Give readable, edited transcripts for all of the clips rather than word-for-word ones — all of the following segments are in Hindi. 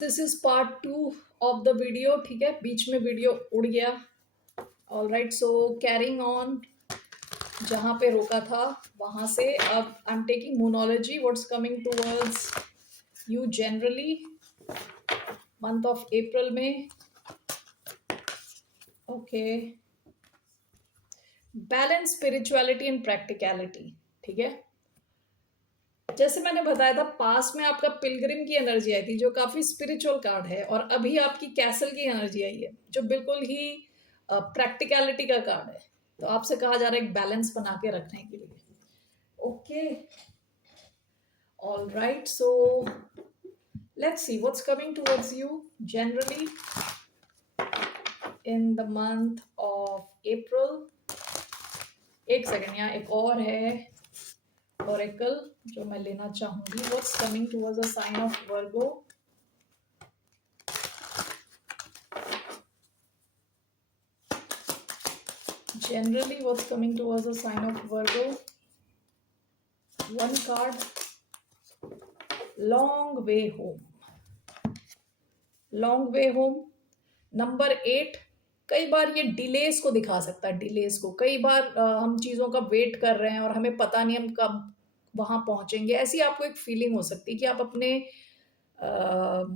This is part 2 of the video. ठीक है, बीच में वीडियो उड़ गया। All right, so carrying on जहाँ पे रोका था वहाँ से अब आई एम टेकिंग मोनोलॉजी what's coming towards you generally month of April में। Okay, balance spirituality and practicality. ठीक है, जैसे मैंने बताया था पास में आपका पिलग्रिम की एनर्जी आई थी जो काफी स्पिरिचुअल कार्ड है, और अभी आपकी कैसल की एनर्जी आई है जो बिल्कुल ही प्रैक्टिकलिटी का कार्ड है। तो आपसे कहा जा रहा है एक बैलेंस बना के रखने के लिए। Okay, all right, so let's see what's coming towards you generally in the month of अप्रैल। एक सेकेंड, यहाँ एक और है ओरेकल जो मैं लेना चाहूंगी। What's coming towards a sign of Virgo. Generally, what's coming towards a sign of Virgo? One card, long way home. Long way home. Number 8, कई बार ये डिलेस को दिखा सकता है। डिलेस को कई बार हम चीज़ों का वेट कर रहे हैं और हमें पता नहीं हम कब वहाँ पहुँचेंगे। ऐसी आपको एक फीलिंग हो सकती है कि आप अपने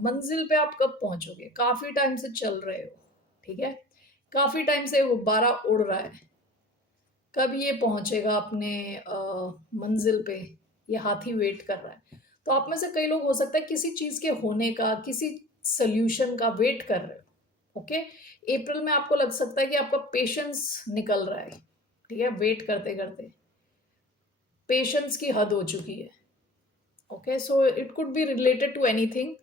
मंजिल पे आप कब पहुँचोगे। काफ़ी टाइम से चल रहे हो, ठीक है, काफ़ी टाइम से गुब्बारा उड़ रहा है, कब ये पहुंचेगा अपने मंजिल पे, ये हाथी वेट कर रहा है। तो आप में से कई लोग हो सकता है किसी चीज के होने का, किसी सोल्यूशन का वेट कर रहे हो। ओके, अप्रैल में आपको लग सकता है कि आपका पेशेंस निकल रहा है। ठीक है, वेट करते करते पेशेंस की हद हो चुकी है। Okay, so it could be related to anything.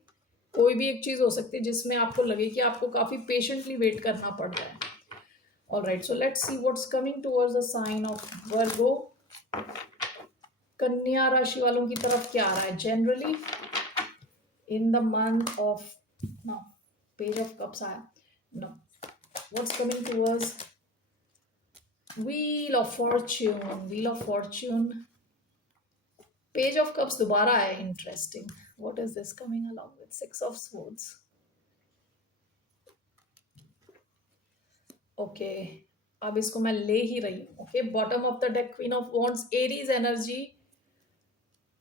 कोई भी एक चीज हो सकती है जिसमें आपको लगे कि आपको काफी पेशेंटली वेट करना पड़ रहा है। All right, so let's see what's coming towards the sign of Virgo. कन्या राशि वालों की तरफ क्या आ रहा है generally in the month of, no, page of cups आया, no, what's coming towards wheel of fortune. Wheel of fortune, page of cups दोबारा आया, interesting. What is this coming along with six of swords. Okay, अब इसको मैं ले ही रही हूँ। Okay, bottom of the deck queen of wands, Aries energy,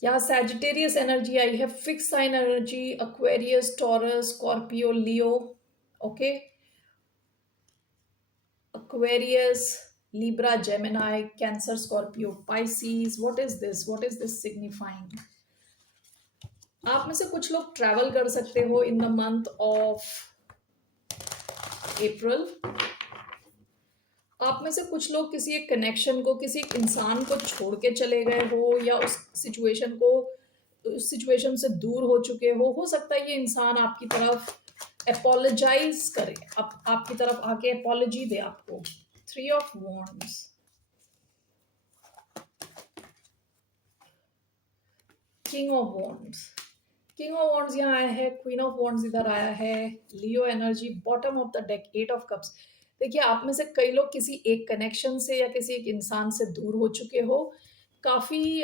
यहाँ सैजिटेरियस एनर्जी आई है, fixed sign energy, Aquarius, Taurus, Scorpio, Leo. Okay, Aquarius, Libra, Gemini, cancer, Scorpio, Pisces. What is this, what is this signifying? आप में से कुछ लोग ट्रैवल कर सकते हो इन द मंथ ऑफ अप्रैल। आप में से कुछ लोग किसी एक कनेक्शन को, किसी एक इंसान को छोड़ के चले गए हो, या उस सिचुएशन को, उस सिचुएशन से दूर हो चुके हो सकता है ये इंसान आपकी तरफ अपोलोजाइज करे, आपकी तरफ आके अपोलॉजी दे आपको। Three of wands, king of wands, king of wands यहाँ आया है, क्वीन ऑफ वॉन्ड्स इधर आया है, Leo energy, bottom of the deck eight of cups. देखिए, आप में से कई लोग किसी एक कनेक्शन से या किसी एक इंसान से दूर हो चुके हो। काफ़ी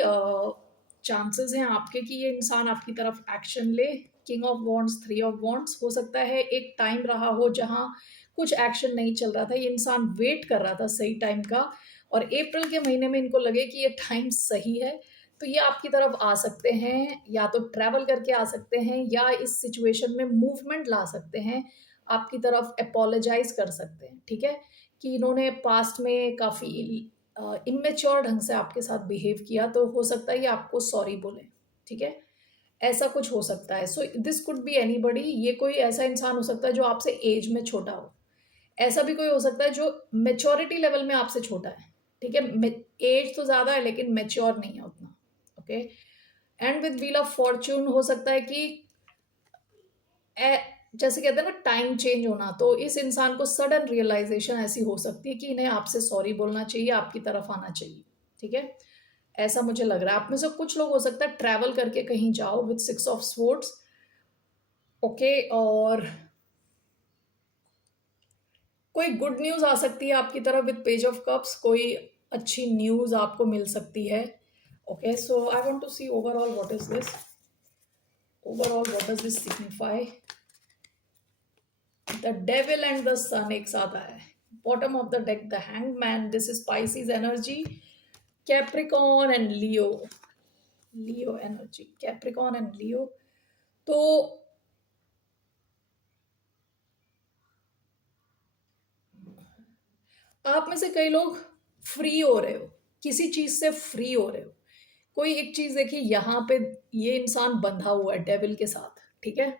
चांसेस हैं आपके कि ये इंसान आपकी तरफ एक्शन ले। King of wands, three of wands, हो सकता है एक टाइम रहा हो जहाँ कुछ एक्शन नहीं चल रहा था, ये इंसान वेट कर रहा था सही टाइम का, और अप्रैल के महीने में इनको लगे कि ये टाइम सही है, तो ये आपकी तरफ आ सकते हैं। या तो ट्रैवल करके आ सकते हैं, या इस सिचुएशन में मूवमेंट ला सकते हैं, आपकी तरफ अपोलोजाइज कर सकते हैं। ठीक है, कि इन्होंने पास्ट में काफ़ी इमेच्योर ढंग से आपके साथ बिहेव किया, तो हो सकता है ये आपको सॉरी बोले। ठीक है, ऐसा कुछ हो सकता है। सो दिस कुड बी एनीबडी। ये कोई ऐसा इंसान हो सकता है जो आपसे एज में छोटा हो, ऐसा भी कोई हो सकता है जो मेच्योरिटी लेवल में आपसे छोटा है। ठीक है, एज तो ज़्यादा है लेकिन मेच्योर नहीं है उतना। Okay, and with wheel of Fortune, हो सकता है कि जैसे कहते हैं ना टाइम चेंज होना, तो इस इंसान को सडन रियलाइजेशन ऐसी हो सकती है कि इन्हें आपसे सॉरी बोलना चाहिए, आपकी तरफ आना चाहिए। ठीक है, ऐसा मुझे लग रहा है। आप में से कुछ लोग हो सकता है ट्रैवल करके कहीं जाओ with six of swords. Okay, और कोई गुड न्यूज आ सकती है आपकी तरफ विद पेज ऑफ कप्स, कोई अच्छी न्यूज आपको मिल सकती है। Okay, so I want to see overall what is this, overall what does this signify. The devil and the sun एक साथ आया है. Bottom of the deck the hanged man. This is Pisces energy. Capricorn and Leo. Leo energy, Capricorn and Leo. तो आप में से कई लोग फ्री हो रहे हो, किसी चीज से फ्री हो रहे हो. कोई एक चीज देखिए, यहाँ पे ये इंसान बंधा हुआ है डेविल के साथ, ठीक है.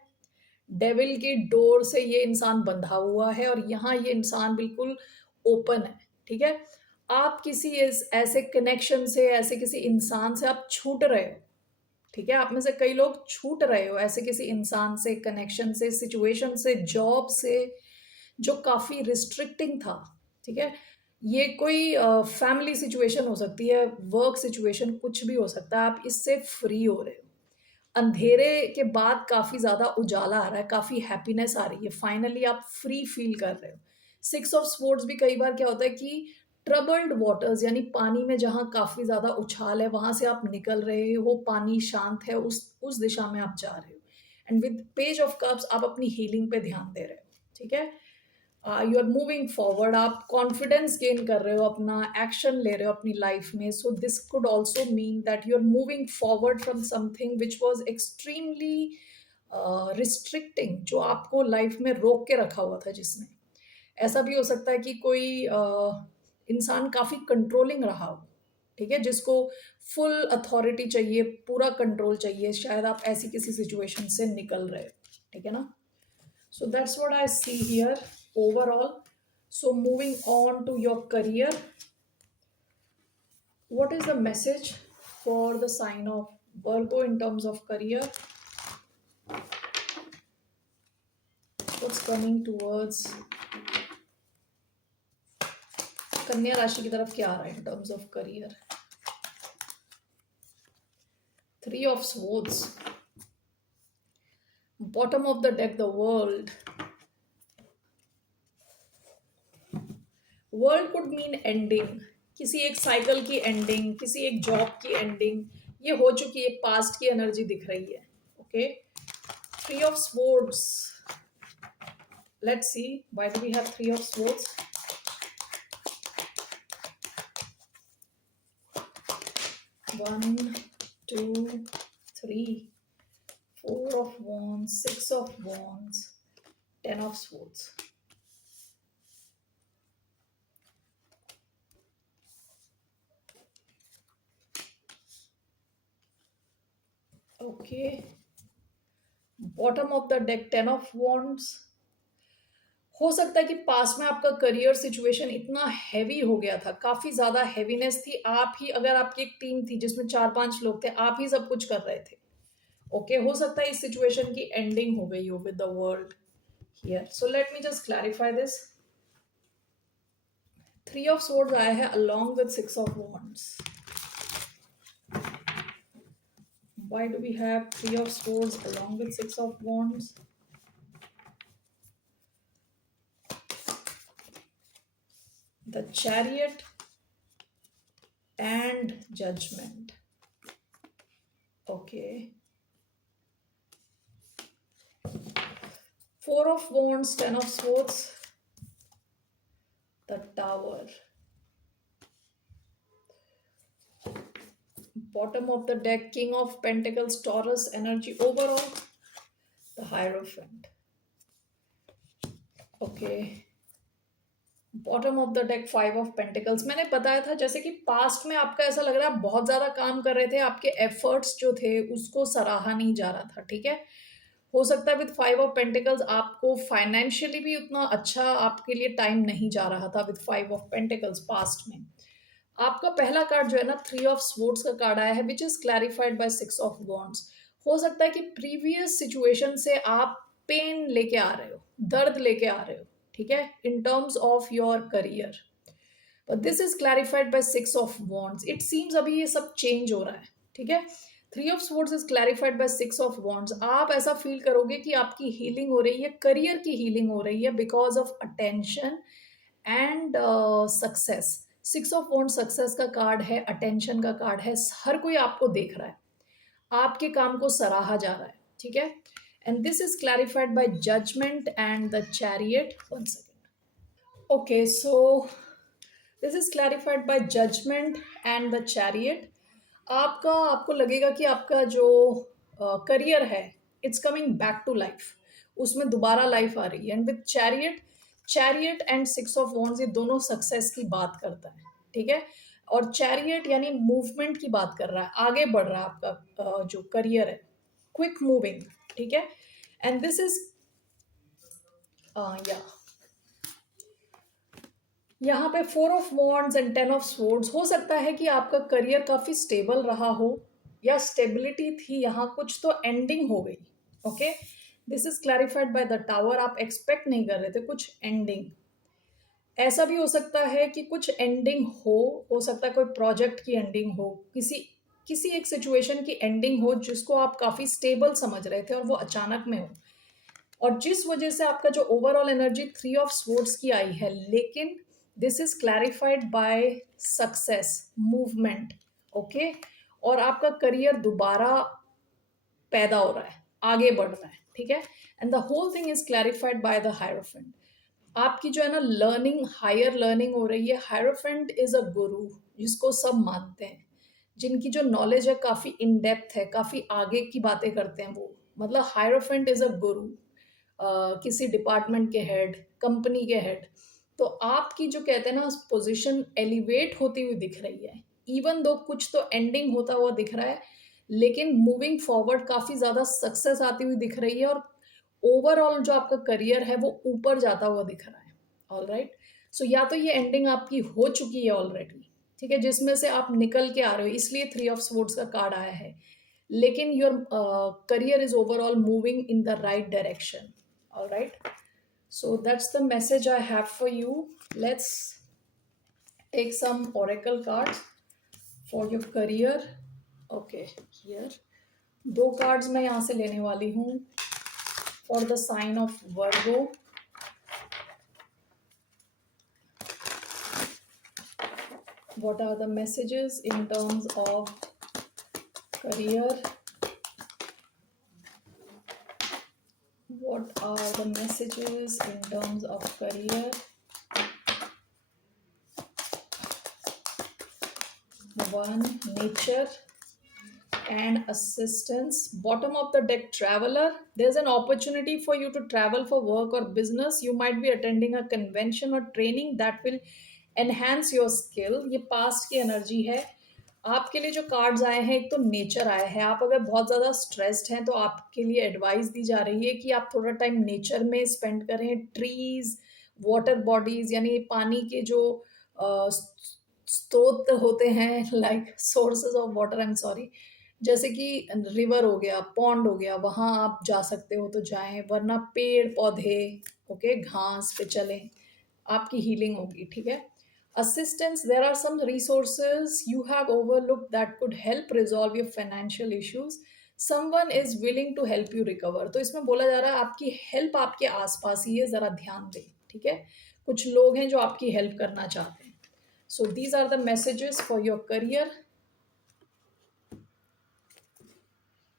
डेविल की डोर से ये इंसान बंधा हुआ है और यहाँ ये इंसान बिल्कुल ओपन है, ठीक है. आप किसी ऐसे कनेक्शन से, ऐसे किसी इंसान से आप छूट रहे हो, ठीक है. आप में से कई लोग छूट रहे हो ऐसे किसी इंसान से, कनेक्शन से, सिचुएशन से, जॉब से जो काफी रिस्ट्रिक्टिंग था, ठीक है. ये कोई फैमिली सिचुएशन हो सकती है, वर्क सिचुएशन, कुछ भी हो सकता है. आप इससे फ्री हो रहे हो. अंधेरे के बाद काफी ज्यादा उजाला आ रहा है, काफी हैप्पीनेस आ रही है. फाइनली आप फ्री फील कर रहे हो. 6 ऑफ स्वॉर्ड्स भी कई बार क्या होता है कि ट्रबल्ड वाटर्स, यानी पानी में जहाँ काफी ज्यादा उछाल है वहां से आप निकल रहे हो, पानी शांत है, उस दिशा में आप जा रहे हो. And with page of cups आप अपनी हीलिंग पे ध्यान दे रहे हो, ठीक है. You are moving forward. आप कॉन्फिडेंस गेन कर रहे हो, अपना एक्शन ले रहे हो अपनी लाइफ में. So this could also mean that you are moving forward from something which was extremely restricting, जो आपको लाइफ में रोक के रखा हुआ था जिसने. ऐसा भी हो सकता है कि कोई इंसान काफी कंट्रोलिंग रहा हो, ठीक है, जिसको फुल अथॉरिटी चाहिए, पूरा कंट्रोल चाहिए. शायद आप ऐसी किसी सिचुएशन से निकल रहे हो, ठीक है ना. So that's what I see here overall. So moving on to your career, what is the message for the sign of Virgo in terms of career? What's coming towards कन्या राशि की तरफ क्या आ रहा है in terms of career? 3 of Swords. Bottom of the deck, the World. World could mean ending, किसी एक साइकिल की एंडिंग, किसी एक जॉब की एंडिंग. ये हो चुकी है, पास्ट की एनर्जी दिख रही है. Okay. 3 of swords. Let's see why do we have 3 of swords. One, two, three, 4 of wands, 6 of wands, 10 of swords. Okay. Bottom of the deck, 10 of wands. हो सकता है कि पास में आपका करियर सिचुएशन इतना हैवी हो गया था, काफी ज्यादा हैवीनेस थी. आप ही, अगर आपकी एक टीम थी जिसमें 4-5 लोग थे, आप ही सब कुछ कर रहे थे. ओके. हो सकता है इस सिचुएशन की एंडिंग हो गई हो with the world here. So let me just clarify this. 3 of swords आया है along with 6 of wands. Why do we have 3 of swords along with 6 of wands? The Chariot and Judgment. Okay. 4 of wands, 10 of swords. The Tower. Bottom of the deck, King of Pentacles, Taurus energy overall. The Hierophant. Okay. Bottom of the deck 5 of pentacles. मैंने बताया था जैसे कि पास्ट में आपका ऐसा लग रहा है बहुत ज़्यादा काम कर रहे थे, आपके एफर्ट्स जो थे उसको सराहा नहीं जा रहा था, ठीक है. हो सकता है विद 5 ऑफ पेंटिकल्स आपको फाइनेंशियली भी उतना अच्छा आपके लिए टाइम नहीं जा रहा था विद 5 ऑफ पेंटिकल्स पास्ट में. आपका पहला कार्ड जो है ना 3 ऑफ स्वॉर्ड्स का कार्ड आया है which is clarified by 6 of wands. हो सकता है कि प्रीवियस सिचुएशन से आप पेन लेके आ रहे हो, दर्द लेके आ रहे हो, ठीक है, in terms of your career. But this is clarified by 6 of wands. It seems अभी ये सब चेंज हो रहा है, ठीक है. 3 of swords is clarified by 6 of wands. आप ऐसा फील करोगे कि आपकी हीलिंग हो रही है, करियर की हीलिंग हो रही है because of attention and success. 6 of wand success का कार्ड है, अटेंशन का कार्ड है. हर कोई आपको देख रहा है, आपके काम को सराहा जा रहा है, ठीक है. and this is clarified by Judgment and the Chariot. One second. Okay, so this is clarified by Judgment and the Chariot. आपको लगेगा कि आपका जो करियर है, it's coming back to life, उसमें दोबारा लाइफ आ रही है। And with chariot, chariot and six of wands ये दोनों सक्सेस की बात करता है, ठीक है। और चैरियट यानी मूवमेंट की बात कर रहा है, आगे बढ़ रहा है आपका जो करियर है, क्विक मूविंग, ठीक है। एंड दिस इज या यहाँ पे 4 of wands and 10 of swords, हो सकता है कि आपका करियर काफ़ी स्टेबल रहा हो या स्टेबिलिटी थी, यहाँ कुछ तो एंडिंग हो गई। Okay, this is clarified by the tower. आप एक्सपेक्ट नहीं कर रहे थे कुछ एंडिंग। ऐसा भी हो सकता है कि कुछ एंडिंग हो सकता है कोई प्रोजेक्ट की एंडिंग हो, किसी किसी एक सिचुएशन की एंडिंग हो जिसको आप काफ़ी स्टेबल समझ रहे थे और वो अचानक में हो, और जिस वजह से आपका जो ओवरऑल एनर्जी 3 ऑफ स्वॉर्ड्स की आई है। लेकिन this is clarified by success movement, okay. और आपका करियर दोबारा पैदा हो रहा है, आगे बढ़ रहा है, ठीक है। And the whole thing is clarified by the hierophant. आपकी जो है ना लर्निंग, हायर लर्निंग हो रही है। हायरोफेंट इज अ गुरु जिसको सब मानते हैं, जिनकी जो नॉलेज है काफ़ी इन डेप्थ है, काफ़ी आगे की बातें करते हैं वो। मतलब हायरोफेंट इज अ गुरु, किसी डिपार्टमेंट के हेड, कंपनी के हेड। तो आपकी जो कहते हैं ना पोजीशन एलिवेट होती हुई दिख रही है, इवन दो कुछ तो एंडिंग होता हुआ दिख रहा है, लेकिन मूविंग फॉरवर्ड काफ़ी ज़्यादा सक्सेस आती हुई दिख रही है, और ओवरऑल जो आपका करियर है वो ऊपर जाता हुआ दिख रहा है। ऑल राइट, सो या तो ये एंडिंग आपकी हो चुकी है ऑलरेडी, ठीक है, जिसमें से आप निकल के आ रहे हो, इसलिए 3 ऑफ स्वॉर्ड्स का कार्ड आया है। लेकिन your career is overall moving in the right direction. All right, so that's the message I have for you. Let's take some oracle cards for your career. Okay, here 2 cards मैं यहाँ से लेने वाली हूँ for the sign of Virgo. What are the messages in terms of career? What are the messages in terms of career? One, nature and assistance. Bottom of the deck, traveler. There's an opportunity for you to travel for work or business. You might be attending a convention or training that will enhance your skill. ये पास्ट की एनर्जी है। आपके लिए जो कार्ड्स आए हैं, एक तो नेचर आया है। आप अगर बहुत ज़्यादा स्ट्रेस्ड हैं तो आपके लिए एडवाइस दी जा रही है कि आप थोड़ा टाइम नेचर में स्पेंड करें। ट्रीज, वाटर बॉडीज यानी पानी के जो स्रोत होते हैं, like sources of water, I am sorry, जैसे कि रिवर हो गया, पॉन्ड हो गया, वहाँ आप जा सकते हो तो जाएं, वरना पेड़ पौधे, ओके, घास पे चलें, आपकी हीलिंग होगी, ठीक है। Assistance, there are some resources you have overlooked that could help resolve your financial issues. Someone is willing to help you recover. तो इसमें बोला जा रहा है आपकी हेल्प आपके आसपास ही है, ज़रा ध्यान दें, ठीक है। कुछ लोग हैं जो आपकी हेल्प करना चाहते हैं। So these are the messages for your career.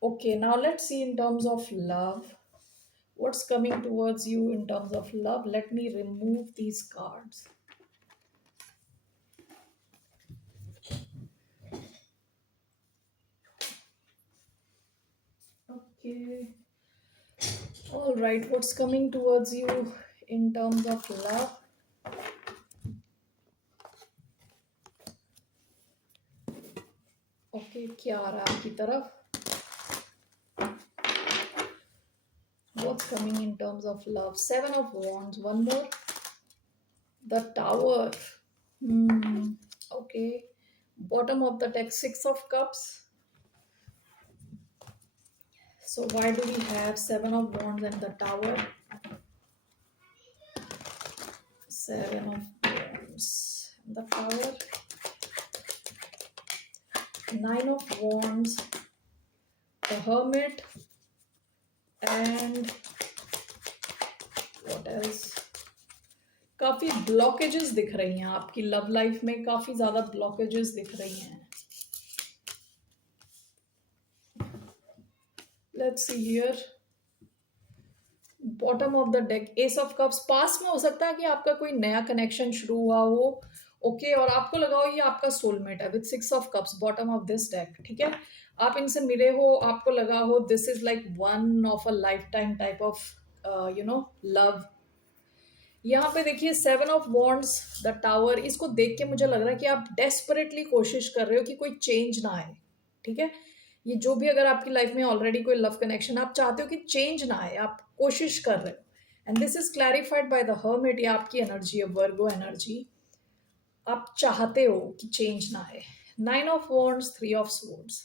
Okay, now let's see in terms of love. What's coming towards you in terms of love? Let me remove these cards. Okay. All right, what's coming towards you in terms of love? Okay, क्या आ रहा है आपकी तरफ? What's coming in terms of love? 7 of Wands. One more. The Tower. Okay. Bottom of the deck, 6 of Cups. So why do we have 7 of Wands and the Tower? 7 of Wands and the Tower. 9 of Wands, the Hermit, and what else? काफी ब्लॉकेजेस दिख रही हैं आपकी लव लाइफ में, काफी ज्यादा ब्लॉकेजेस दिख रही हैं। Let's see here. Bottom of the deck ace of cups, पास में हो सकता है कि आपका कोई नया कनेक्शन शुरू हुआ हो, ओके, और आपको लगा हो ये आपका सोलमेट है, with six of cups bottom of this deck, ठीक है। आप इनसे मिले हो, आपको लगा हो this is like one of a life time type of love. यहाँ पे देखिए seven of wands, the tower, इसको देख के मुझे लग रहा है कि आप डेस्परेटली कोशिश कर रहे हो कि कोई चेंज ना आए, ठीक है। ये जो भी अगर आपकी लाइफ में ऑलरेडी कोई लव कनेक्शन, आप चाहते हो कि चेंज ना आए, आप कोशिश कर रहे हो, and this is clarified by the hermit, ये आपकी एनर्जी है, वर्गो एनर्जी। आप चाहते हो कि चेंज ना आए। Nine of wands, three of swords,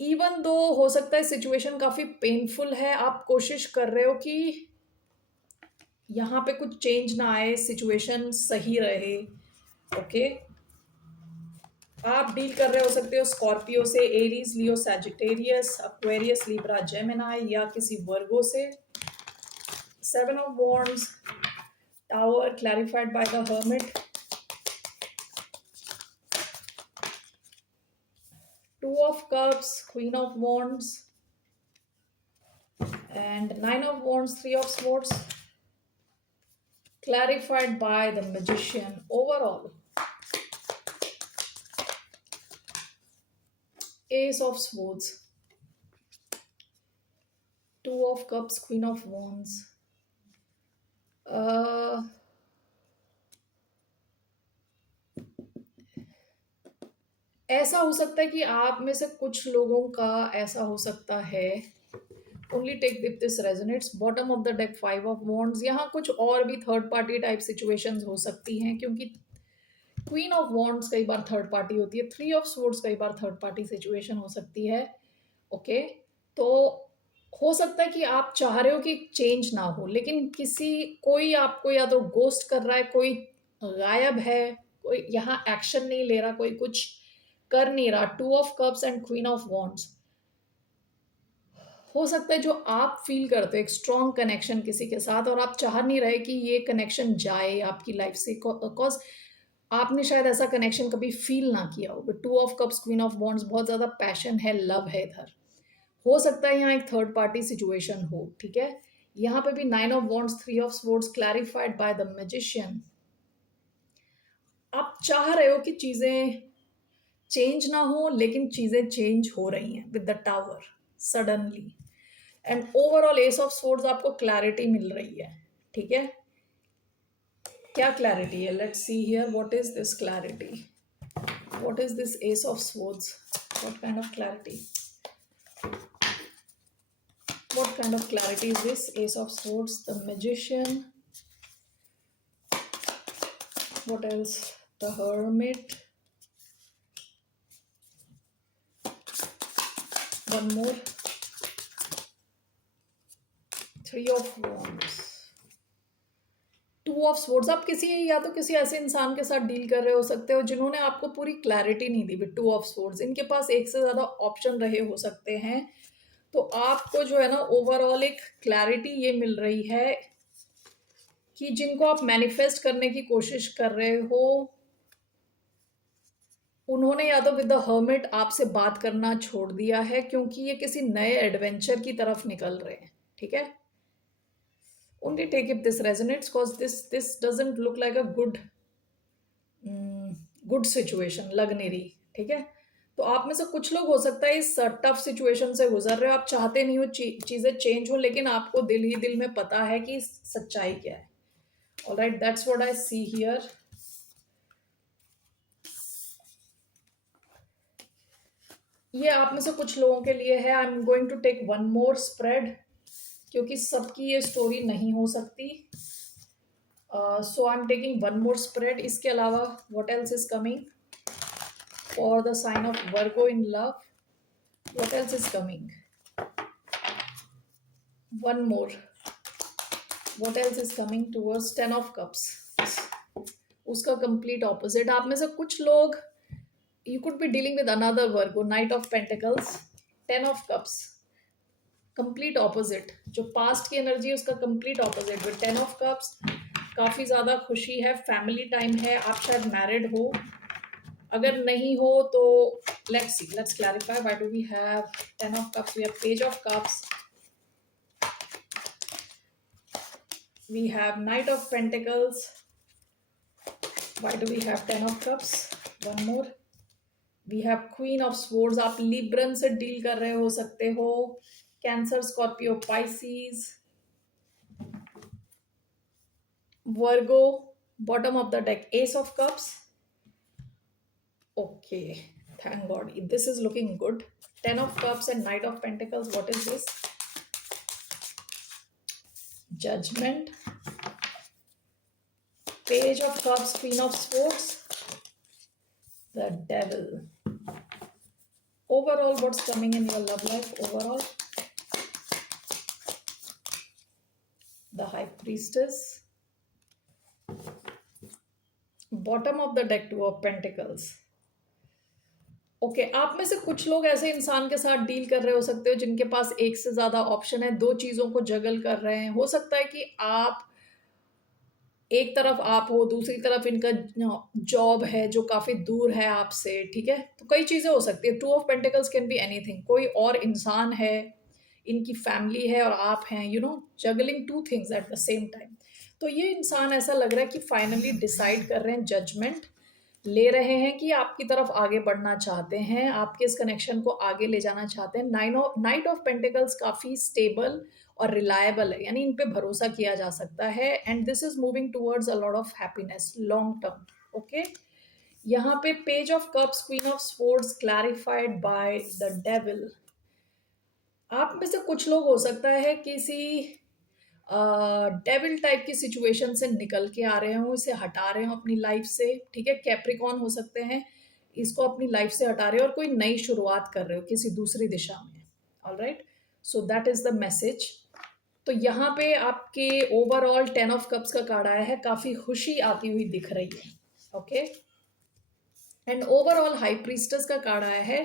even though हो सकता है सिचुएशन काफी पेनफुल है, आप कोशिश कर रहे हो कि यहाँ पे कुछ चेंज ना आए, सिचुएशन सही रहे, ओके। आप डील कर रहे हो सकते हो स्कॉर्पियो से, एरीज, लियो, सैजिटेरियस, एक्वेरियस, लिब्रा, जेमिनाई, या किसी वर्गो से। Seven of wands, tower, clarified by the hermit. Two of cups, queen of wands, and nine of wands, three of swords, clarified by the magician. Overall, ace of swords, two of cups, queen of wands. ऐसा हो सकता है कि आप में से कुछ लोगों का ऐसा हो सकता है, only take if this resonates, bottom of the deck five of wands. यहाँ कुछ और भी थर्ड पार्टी टाइप सिचुएशंस हो सकती हैं, क्योंकि क्वीन ऑफ वॉन्ड्स कई बार थर्ड पार्टी होती है, थ्री ऑफ स्वॉर्ड्स कई बार थर्ड पार्टी सिचुएशन हो सकती है, ओके। तो हो सकता है कि आप चाह रहे हो कि चेंज ना हो, लेकिन कोई आपको या तो गोस्ट कर रहा है, कोई गायब है, कोई यहाँ एक्शन नहीं ले रहा, कोई कुछ कर नहीं रहा। Two of cups and queen of wands, हो सकता है जो आप फील करते हो एक स्ट्रॉन्ग कनेक्शन किसी के साथ, और आप चाह नहीं रहे कि ये कनेक्शन जाए आपकी लाइफ से, बिकॉज आपने शायद ऐसा कनेक्शन कभी फील ना किया हो। Two of cups, queen of wands, बहुत ज़्यादा पैशन है, लव है इधर। हो सकता है यहाँ एक थर्ड पार्टी सिचुएशन हो, ठीक है। यहाँ पे भी nine of wands, three of swords, clarified by the magician. आप चाह रहे हो कि चीज़ें चेंज ना हो, लेकिन चीज़ें चेंज हो रही हैं with the tower suddenly. And overall S of swords, आपको क्लैरिटी मिल रही है, ठीक है। क्या क्लैरिटी है, let's see here, what is this clarity, what is this ace of swords, what kind of clarity, what kind of clarity is this, ace of swords, the magician, what else, the hermit, one more, three of wands, two of swords. आप या तो किसी ऐसे इंसान के साथ डील कर रहे हो सकते हो जिन्होंने आपको पूरी क्लैरिटी नहीं दी विद टू ऑफ स्वॉर्ड्स, इनके पास एक से ज़्यादा ऑप्शन रहे हो सकते हैं। तो आपको जो है ना ओवरऑल एक क्लैरिटी ये मिल रही है कि जिनको आप मैनिफेस्ट करने की कोशिश कर रहे हो, उन्होंने या तो विद द हर्मिट आपसे बात करना छोड़ दिया है, क्योंकि ये किसी नए एडवेंचर की तरफ निकल रहे हैं, ठीक है। Only take if this resonates, because this doesn't look like a good situation, लग नहीं रही, ठीक है। तो आप में से कुछ लोग हो सकता है इस टफ सिचुएशन से गुजर रहे हो, आप चाहते नहीं हो चीज़ें चेंज हो, लेकिन आपको दिल ही दिल में पता है कि सच्चाई क्या है। Alright, that's what I see here. ये आप में से कुछ लोगों के लिए है। I am going to take one more spread, क्योंकि सबकी ये स्टोरी नहीं हो सकती। So I am taking one more spread. इसके अलावा what else is coming for the sign of Virgo in love, what else is coming, one more, what else is coming towards ten of cups, उसका कंप्लीट ऑपोजिट। आप में से कुछ लोग, you could be dealing with another Virgo, Knight of Pentacles, Ten of Cups, complete opposite। जो पास्ट की एनर्जी है उसका complete opposite with ten of cups. काफ़ी ज़्यादा खुशी है, फैमिली टाइम है, आप शायद मैरिड हो, अगर नहीं हो तो let's see, let's clarify, why do we have ten of cups, we have page of cups, We have Knight of Pentacles. Why do we have Ten of Cups? One more. We have Queen of Swords. आप लिब्रन से डील कर रहे हो सकते हो. Cancer, Scorpio, Pisces, Virgo. Bottom of the deck, Ace of Cups. Okay, thank God. This is looking good. Ten of Cups and Knight of Pentacles. What is this? Judgment. Page of Cups, Queen of Swords, the Devil. Overall, what's coming in your love life? Overall, the High Priestess. Bottom of the deck, Two of Pentacles. Okay आप में से कुछ लोग ऐसे इंसान के साथ डील कर रहे हो सकते हो जिनके पास एक से ज्यादा ऑप्शन है, दो चीजों को जगल कर रहे हैं. हो सकता है कि आप एक तरफ आप हो, दूसरी तरफ इनका जॉब है जो काफी दूर है आपसे. ठीक है, तो कई चीजें हो सकती है. Two of pentacles can be anything. कोई और इंसान है, इनकी फैमिली है और आप हैं, juggling two things at the same time. तो ये इंसान ऐसा लग रहा है कि फाइनली डिसाइड कर रहे हैं, जजमेंट ले रहे हैं कि आपकी तरफ आगे बढ़ना चाहते हैं, आपके इस कनेक्शन को आगे ले जाना चाहते हैं. नाइट ऑफ पेंटिकल्स काफी स्टेबल और रिलायबल है, यानी इन पे भरोसा किया जा सकता है. And this is moving towards a lot of happiness long term. Okay, यहाँ पे page of cups, queen of swords clarified by the devil. आप में से कुछ लोग हो सकता है किसी डेविल टाइप की सिचुएशन से निकल के आ रहे हो, इसे हटा रहे हो अपनी लाइफ से. ठीक है, कैप्रिकॉन हो सकते हैं, इसको अपनी लाइफ से हटा रहे हो और कोई नई शुरुआत कर रहे हो किसी दूसरी दिशा में. Alright, so that is the message. तो यहाँ पे आपके ओवरऑल 10 ऑफ कप्स का कार्ड आया है, काफी खुशी आती हुई दिख रही है. ओके, एंड ओवरऑल हाई प्रीस्टस का कार्ड आया है.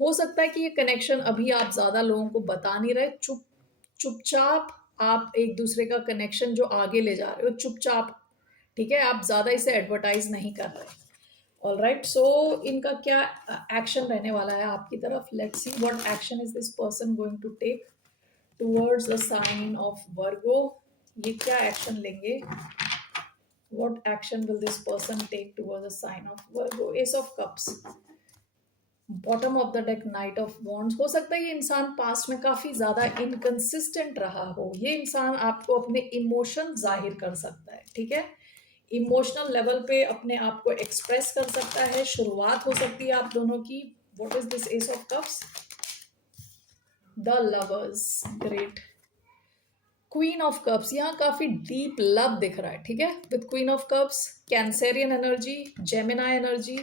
हो सकता है कि ये कनेक्शन अभी आप ज्यादा लोगों को बता नहीं रहे, चुपचाप आप एक दूसरे का कनेक्शन जो आगे ले जा रहे हो चुपचाप. ठीक है, आप ज्यादा इसे एडवर्टाइज नहीं कर रहे. ऑलराइट, सो इनका क्या एक्शन रहने वाला है आपकी तरफ. Let's see what action is this person going to take towards the sign of Virgo. ये क्या एक्शन लेंगे? What action will this person take towards the sign of Virgo? Ace of cups, bottom of the deck knight of wands. हो सकता है ये इंसान पास्ट में काफी ज्यादा इनकंसिस्टेंट रहा हो. ये इंसान आपको अपने इमोशन जाहिर कर सकता है. ठीक है, इमोशनल लेवल पे अपने आप को एक्सप्रेस कर सकता है. शुरुआत हो सकती है आप दोनों की. What is this ace of cups? The lovers. Great. Queen of cups, यहाँ काफी डीप लव दिख रहा है. ठीक है, with queen of cups, Cancerian energy, Gemini energy.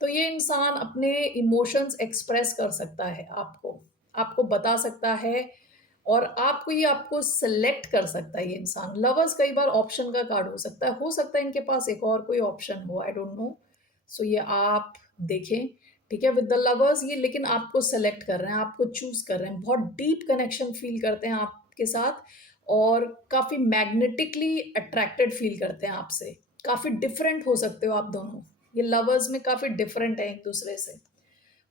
तो ये इंसान अपने इमोशंस एक्सप्रेस कर सकता है, आपको बता सकता है और आपको सिलेक्ट कर सकता है. ये इंसान लवर्स कई बार ऑप्शन का कार्ड हो सकता है इनके पास एक और कोई ऑप्शन हो, आई डोंट नो. सो ये आप देखें. ठीक है, विद द लवर्स ये लेकिन आपको सेलेक्ट कर रहे हैं, आपको चूज कर रहे हैं. बहुत डीप कनेक्शन फील करते हैं आपके साथ और काफी मैग्नेटिकली अट्रैक्टेड फील करते हैं आपसे. काफी डिफरेंट हो सकते हो आप दोनों. ये लवर्स में काफी डिफरेंट है एक दूसरे से.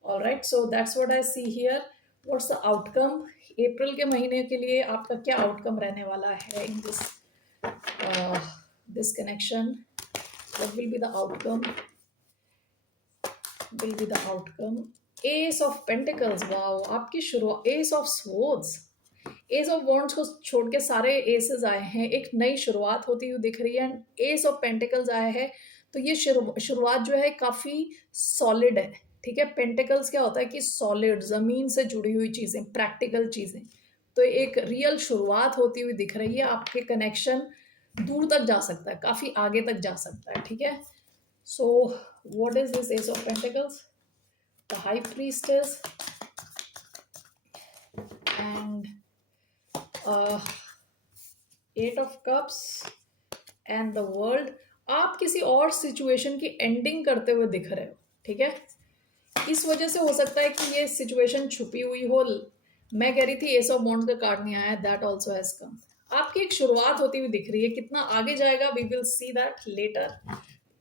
Alright, so that's what I see here. What's the outcome? अप्रैल के महीने के लिए आपका क्या आउटकम रहने वाला है in this connection? What will be the outcome? Will be the outcome S of pentacles. Wow, आपकी शुरुआत. S of swords, ace of wands को छोड़ के सारे एसेस आए हैं. एक नई शुरुआत होती हुई दिख रही है. एस ऑफ पेंटिकल्स आया है, तो ये शुरुआत जो है काफी सॉलिड है. ठीक है, पेंटिकल्स क्या होता है कि सॉलिड, जमीन से जुड़ी हुई चीजें, प्रैक्टिकल चीजें. तो एक रियल शुरुआत होती हुई दिख रही है. आपके कनेक्शन दूर तक जा सकता है, काफी आगे तक जा सकता है. ठीक है, so what is this ace of pentacles? The high priestess and eight of cups and the world. आप किसी और सिचुएशन की एंडिंग करते हुए दिख रहे हो. ठीक है, इस वजह से हो सकता है कि ये सिचुएशन छुपी हुई हो. मैं कह रही थी एस ऑफ वॉन्ड्स का कार्ड नहीं आया, दैट ऑल्सो हैज कम. आपकी एक शुरुआत होती हुई दिख रही है. कितना आगे जाएगा we will see that later.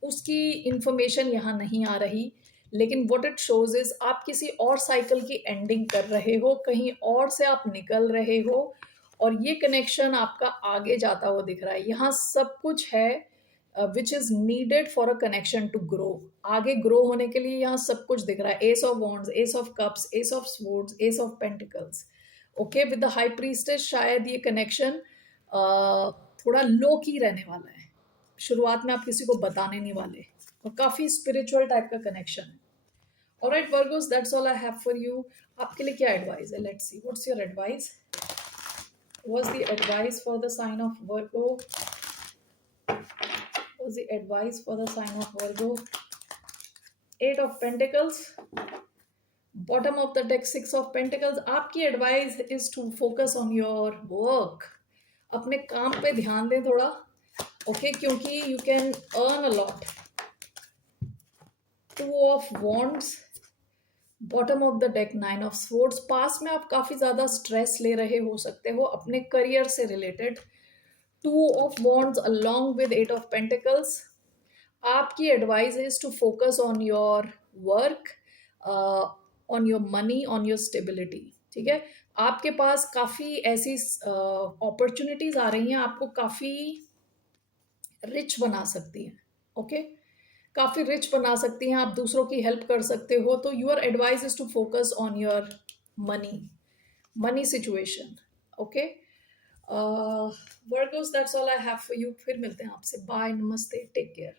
उसकी इंफॉर्मेशन यहाँ नहीं आ रही, लेकिन व्हाट इट शोज इज आप किसी और साइकिल की एंडिंग कर रहे हो, कहीं और से आप निकल रहे हो और ये कनेक्शन आपका आगे जाता हुआ दिख रहा है। यहाँ सब कुछ है which is needed for a connection to grow. आगे ग्रो होने के लिए यहाँ सब कुछ दिख रहा है। Ace of wands, ace of cups, ace of swords, ace of pentacles. Okay, with the high priestess शायद ये कनेक्शन थोड़ा लो की रहने वाला है। शुरुआत में आप किसी को बताने नहीं वाले, और काफी स्पिरिचुअल टाइप का कनेक्शन है। Alright Virgo's, that's all I have for you. आपके लिए क्या एडवाइस है? Let's see what's your advice. What's the advice for the sign of Virgo? What's the advice for the sign of Virgo? Eight of Pentacles, bottom of the deck, Six of Pentacles. आपकी advice is to focus on your work. अपने काम पे ध्यान दें थोड़ा, ओके, क्योंकि you can earn a lot. Two of Wands, bottom of the deck, nine of swords. पास में आप काफी ज्यादा स्ट्रेस ले रहे हो सकते हो अपने करियर से related. Two of wands along with eight of pentacles. आपकी advice is to focus on your work, on your money, on your stability. ठीक है, आपके पास काफी ऐसी अपॉर्चुनिटीज आ रही हैं, आपको काफी रिच बना सकती हैं। ओके, काफी रिच बना सकती हैं, आप दूसरों की हेल्प कर सकते हो। तो your advice is to focus on your money, money situation. Okay Virgos, that's all I have for you. फिर मिलते हैं आपसे। बाय, नमस्ते, टेक केयर।